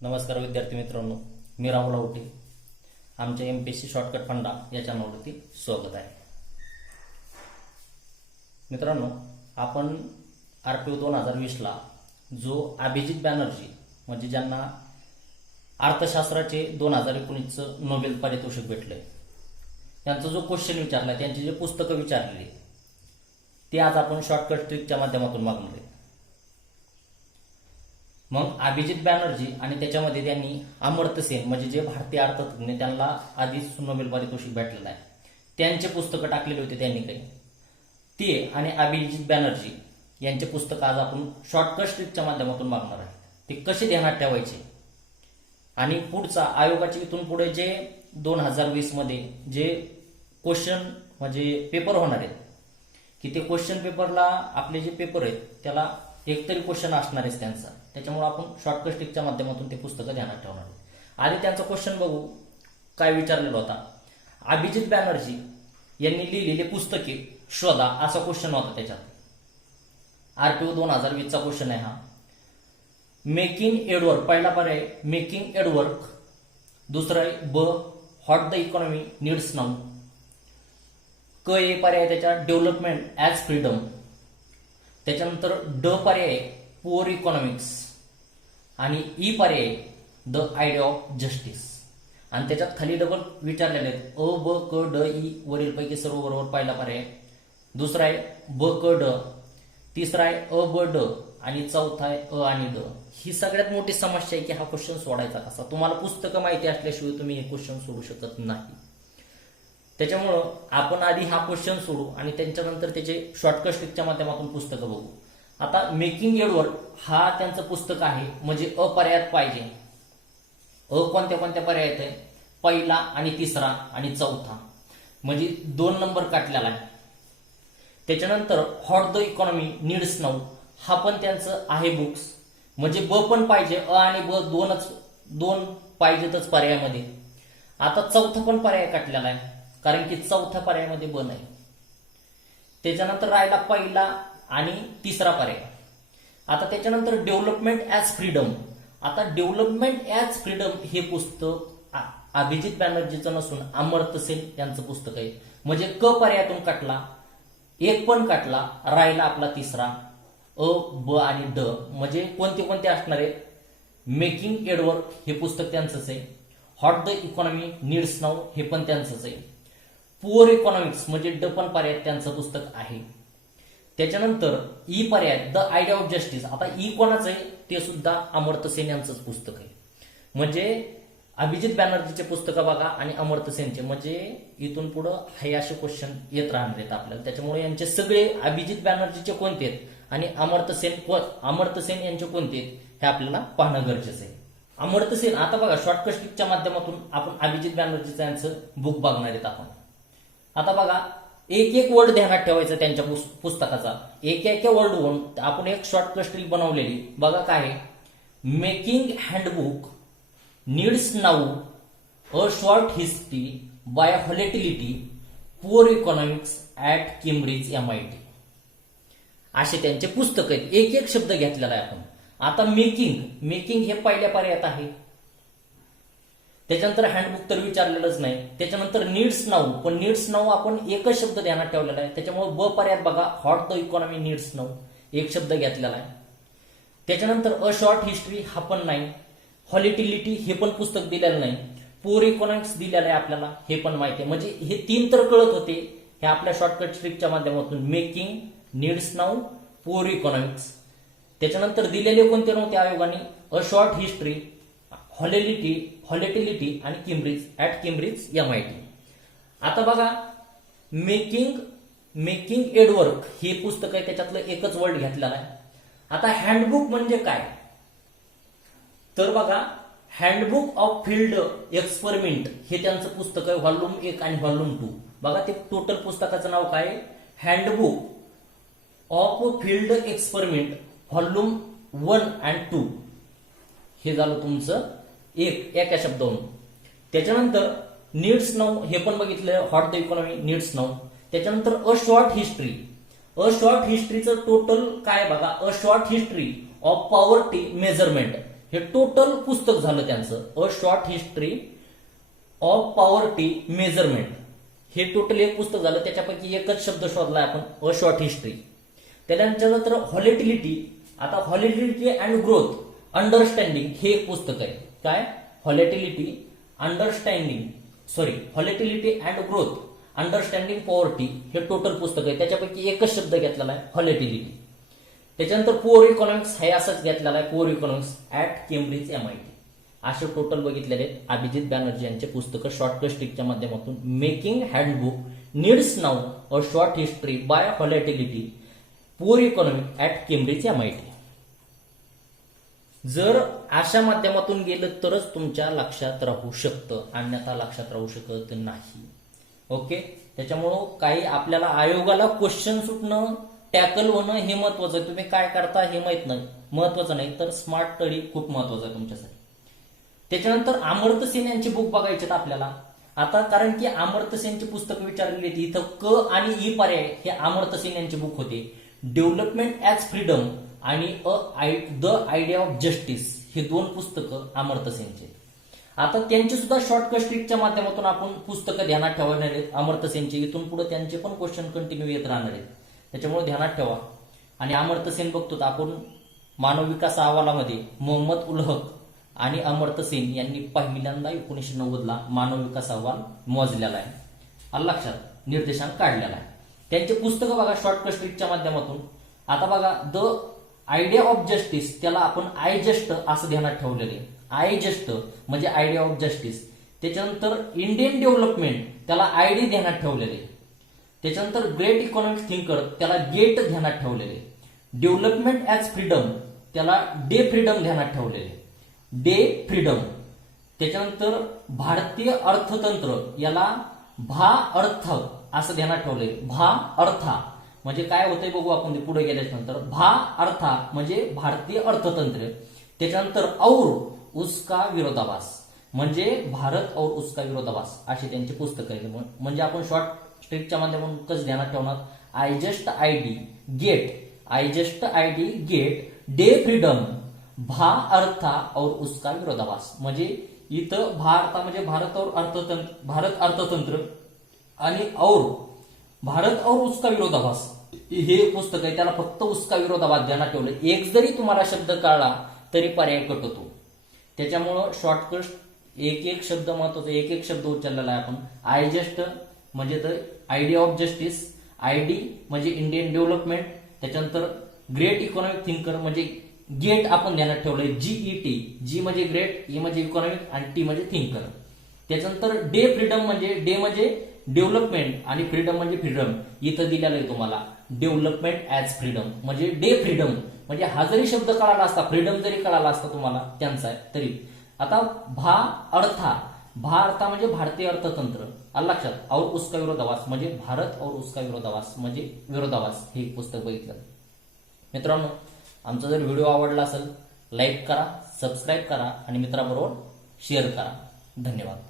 नमस्कार विद्यार्थी मित्रांनो, मी राहुल आवटे. आमच्या एमपीएससी शॉर्टकट फंडा या चॅनलवरती स्वागत आहे. मित्रांनो, आपण आरपीओ 2020ला जो अभिजित बॅनर्जी म्हणजे ज्यांना अर्थशास्त्राचे 2019चं नोबेल पारितोषिक भेटलंय, त्यांचा जो क्वेश्चन विचारलाय, त्यांची जे पुस्तकं विचारलेली ते आज आपण शॉर्टकट ट्रिकच्या माध्यमातून मागणार आहे. मग अभिजित बॅनर्जी आणि त्याच्यामध्ये त्यांनी अमर्त्य सेन म्हणजे जे भारतीय अर्थतज्ञ, त्यांना आधीच नोबेल पारितोषिक भेटलेलं आहे, त्यांचे पुस्तकं टाकलेले होते त्यांनी काही. ते आणि अभिजित बॅनर्जी यांचे पुस्तक आज आपण शॉर्टकट ट्रिकच्या माध्यमातून मागणार आहे. ते कसे ध्यानात ठेवायचे आणि पुढचा आयोगाचे इथून पुढे जे 2020 मध्ये जे क्वेश्चन म्हणजे पेपर होणार आहेत, की ते क्वेश्चन पेपरला आपले जे पेपर आहेत त्याला एकतरी क्वेश्चन असणार आहे त्यांचा. त्याच्यामुळे आपण शॉर्टकट ट्रिकच्या माध्यमातून ते पुस्तकं ध्यानात ठेवणार आहे. आधी त्यांचा क्वेश्चन बघू काय विचारलेला होता. अभिजित बॅनर्जी यांनी लिहिलेले पुस्तके शोधा असा क्वेश्चन होता त्याच्यात. आरपीओ 2020चा क्वेश्चन आहे हा. मेकिंग एडवर्क, पहिला पर्याय मेकिंग एडवर्क, दुसरा आहे ब what the economy needs now, क ए पर्याय त्याच्या डेव्हलपमेंट ॲज फ्रीडम, त्याच्यानंतर ड पर्याय पुअर इकॉनॉमिक्स आणि ई पर्याय द आयडिया ऑफ जस्टिस. आणि त्याच्यात खाली डबल विचारलेले आहेत अ ब क ड ई वरीलपैकी सर्व बरोबर पहिला पर्याय, दुसरा आहे ब क ड, तिसरा आहे अ ब ड आणि चौथा आहे अ आणि ड. ही सगळ्यात मोठी समस्या आहे की हा क्वेश्चन सोडायचा कसा. तुम्हाला पुस्तकं माहिती असल्याशिवाय तुम्ही हे क्वेश्चन सोडू शकत नाही. त्याच्यामुळं आपण आधी हा क्वेश्चन सोडू आणि त्यांच्यानंतर त्याचे शॉर्टकट ट्रिकच्या माध्यमातून पुस्तकं बघू. आता मेकिंग एडवर्क हा त्यांचं पुस्तक आहे, म्हणजे अ पर्यायात पाहिजे. अ कोणत्या कोणत्या पर्यायात आहे, पहिला आणि तिसरा आणि चौथा, म्हणजे 2 नंबर काटलेला आहे. त्याच्यानंतर what the economy needs now हा पण त्यांचं आहे बुक्स, म्हणजे ब पण पाहिजे, अ आणि ब दोन पाहिजेतच पर्यायामध्ये. आता चौथा पण पर्याय काटलेला आहे कारण की चौथ्या पर्यायामध्ये ब नाही. त्याच्यानंतर राहिला पहिला आणि तिसरा पर्याय. आता त्याच्यानंतर डेव्हलपमेंट ॲज फ्रीडम. आता डेव्हलपमेंट ॲज फ्रीडम हे पुस्तक अभिजित बॅनर्जीचं नसून अमर्त्य सेन यांचं पुस्तक आहे, म्हणजे क पर्यायातून काटला, एक पण काटला, राहिला आपला तिसरा अ ब आणि ड. म्हणजे कोणते कोणते असणार आहेत, मेकिंग एडवर्क हे पुस्तक त्यांचंच आहे, what the economy needs now हे पण त्यांचंच आहे, पुअर इकॉनॉमिक्स म्हणजे ड पण पर्याय त्यांचं पुस्तक आहे. त्याच्यानंतर ई पर्याय द आयडिया ऑफ जस्टिस. आता ई कोणाचं आहे ते सुद्धा अमर्त्य सेन यांचंच पुस्तक आहे. म्हणजे अभिजित बॅनर्जीचे पुस्तकं बघा आणि अमर्त्य सेनचे, म्हणजे इथून पुढे हे असे क्वेश्चन येत राहणार आहेत आपल्याला. त्याच्यामुळे यांचे सगळे अभिजित बॅनर्जीचे कोणते आहेत आणि अमर्त्य सेन यांचे कोणते आहेत हे आपल्याला पाहणं गरजेचं आहे. अमर्त्य सेन, आता बघा शॉर्टकट ट्रिकच्या माध्यमातून आपण अभिजित बॅनर्जीचं यांचं बुक बघणार आहेत आपण. आता बघा एक एक वर्ड ध्यानात ठेवायचं त्यांच्या पुस्तकाचा. एक वर्ड होऊन आपण एक शॉर्टकट ट्रिक बनवलेली बघा काय आहे. Making handbook needs now a short history by volatility poor economics at Cambridge MIT असे त्यांचे पुस्तक आहेत. एक एक शब्द घेतलेला आहे आपण. आता मेकिंग हे पहिल्या पर्यायात आहे. त्याच्यानंतर हँडबुक तर विचारलेलंच नाही. त्याच्यानंतर नीड्स नाऊ, पण नीड्स नाऊ आपण एकच शब्द ध्यानात ठेवलेला आहे. त्याच्यामुळे ब पर्यायात बघा what the economy needs now एक शब्द घेतलेला आहे. त्याच्यानंतर अ शॉर्ट हिस्ट्री हा पण नाही, व्हॉलेटिलिटी हे पण पुस्तक दिलेलं नाही, पुअर इकॉनॉमिक्स दिलेलं आहे आपल्याला हे पण माहिती आहे. म्हणजे हे 3 तर कळत होते हे आपल्या शॉर्टकट ट्रिकच्या माध्यमातून. Making, needs now, poor economics. त्याच्यानंतर दिलेले कोणते नव्हते आयोगाने, अ शॉर्ट हिस्ट्री, व्हॉलेटिलिटी आणि केम्ब्रिज MIT. आता बघा मेकिंग एडवर्क हे पुस्तक आहे, त्याच्यातलं एकच वर्ड घेतलेला आहे. आता हँडबुक म्हणजे काय तर बघा हँडबुक ऑफ फील्ड एक्सपेरिमेंट हे त्यांचं पुस्तक आहे, व्हॉल्यूम 1 आणि व्हॉल्यूम 2. बघा ते टोटल पुस्तकाचं नाव काय, handbook of field experiment volume 1 आणि 2. हे झालं तुमचं एका शब्दावरून. त्याच्यानंतर नीड्स नाऊ हे पण बघितलं, what the economy needs now. त्याच्यानंतर अ शॉर्ट हिस्ट्रीचं टोटल काय बघा, a short history of poverty measurement हे टोटल पुस्तक झालं त्यांचं a short history of poverty measurement. हे टोटल एक पुस्तक झालं. त्याच्यापैकी एकच शब्द शोधलाय आपण अ शॉर्ट हिस्ट्री. त्याच्यानंतर व्हॉलेटिलिटी. आता व्हॉलेटिलिटी अँड ग्रोथ अंडरस्टँडिंग हे एक पुस्तक आहे. काय? Volatility and growth understanding poverty हे टोटल पुस्तक आहे. त्याच्यापैकी एकच शब्द घेतलेला आहे व्हॉलेटिलिटी. त्याच्यानंतर पुअर इकॉनॉमिक्स हे असंच घेतलेला आहे poor economics at Cambridge MIT. असे टोटल बघितलेले आहेत अभिजित बॅनर्जी यांचे पुस्तकं शॉर्टकट ट्रिकच्या माध्यमातून. Making handbook needs now a short history by volatility poor economic at Cambridge MIT. जर अशा माध्यमातून गेलं तरच तुमच्या लक्षात राहू शकतं, अन्यथा लक्षात राहू शकत नाही. ओके. त्याच्यामुळं काही आपल्याला आयोगाला क्वेश्चन सुटणं टॅकल होणं हे महत्वाचं आहे. तुम्ही काय करता हे माहित नाही, महत्वाचं नाही, तर स्मार्ट स्टडी खूप महत्वाचं आहे तुमच्यासाठी. त्याच्यानंतर अमर्त्य सेन यांची बुक बघायचे आपल्याला. आता कारण की अमर्त्य सेनची पुस्तक विचारलेली होती इथं क आणि ई पर्याय हे अमर्त्य सेन यांची बुक होते. डेव्हलपमेंट ॲज फ्रीडम आणि द आयडिया ऑफ जस्टिस हे दोन पुस्तकं अमर्त्य सेनचे. आता त्यांची सुद्धा शॉर्टकट ट्रिकच्या माध्यमातून आपण पुस्तकं ध्यानात ठेवणार आहेत अमर्त्य सेनचे. इथून पुढे त्यांचे पण क्वेश्चन कंटिन्यू येत राहणार आहेत, त्याच्यामुळे ध्यानात ठेवा. आणि अमर्त्य सेन बघतो आपण मानव विकास अहवालामध्ये मोहम्मद उल हक आणि अमर्त्य सेन यांनी पहिल्यांदा 1990ला मानव विकास अहवाल मोजलेला आहे. आलं लक्षात? निर्देशांक काढलेला आहे. त्यांचे पुस्तकं बघा शॉर्टकट ट्रिकच्या माध्यमातून. आता बघा द आयडिया ऑफ जस्टिस त्याला आपण आय जस्ट असं ध्यानात ठेवलेले. आय जस्ट म्हणजे आयडिया ऑफ जस्टिस. त्याच्यानंतर इंडियन डेव्हलपमेंट त्याला आयडी ध्यानात ठेवलेले. त्याच्यानंतर ग्रेट इकॉनॉमिक थिंकर त्याला गेट ध्यानात ठेवलेले. डेव्हलपमेंट ॲज फ्रीडम त्याला डे फ्रीडम ध्यानात ठेवलेले. Day freedom. त्याच्यानंतर भारतीय अर्थतंत्र याला भा अर्थ असं ध्यानात ठेवलंय. भा अर्था म्हणजे काय होतंय बघू आपण ते पुढे गेल्यानंतर. भा अर्था म्हणजे भारतीय अर्थतंत्र. त्याच्यानंतर और उसका विरोधाभास म्हणजे भारत और उसका विरोधाभास अशी त्यांची पुस्तकं आहे. म्हणजे आपण शॉर्ट स्ट्रिकच्या माध्यमातून कसं ध्यानात ठेवणार. आय जस्ट आयडी गेट डे फ्रीडम भा अर्था और उसका विरोधाभास. म्हणजे इथं भा अर्था म्हणजे भारत अर्थतंत्र आणि और भारत और उसका विरोधाभास हे पुस्तक आहे. त्याला फक्त उसका विरोधाभास ध्यानात ठेवलं. एक जरी तुम्हाला शब्द कळला तरी पर्याय कट होतो. त्याच्यामुळं शॉर्टकट एक शब्द महत्वाचा, एक शब्द उचललेला आहे आपण. आय जस्ट म्हणजे the idea of justice, ID म्हणजे इंडियन डेव्हलपमेंट. त्याच्यानंतर ग्रेट इकॉनॉमिक थिंकर म्हणजे गेट आपण ध्यानात ठेवलंय. GET. जी म्हणजे ग्रेट, ई म्हणजे इकॉनॉमिक आणि टी म्हणजे थिंकर. त्याच्यानंतर डे फ्रीडम म्हणजे डे म्हणजे डेव्हलपमेंट आणि फ्रीडम म्हणजे फ्रीडम. इथं दिलेलं आहे तुम्हाला डेव्हलपमेंट ॲज फ्रीडम म्हणजे डे फ्रीडम. म्हणजे हा जरी शब्द कळाला असता, फ्रीडम जरी कळाला असता तुम्हाला त्यांचा आहे तरी. आता भा अर्था म्हणजे भारतीय अर्थतंत्र. आलं लक्षात? और उसका विरोधाभास म्हणजे भारत और उसका विरोधाभास म्हणजे विरोधाभास हे पुस्तक बघितलं. मित्रांनो, आमचा जर व्हिडिओ आवडला असेल लाईक करा, सबस्क्राईब करा आणि मित्राबरोबर शेअर करा. धन्यवाद.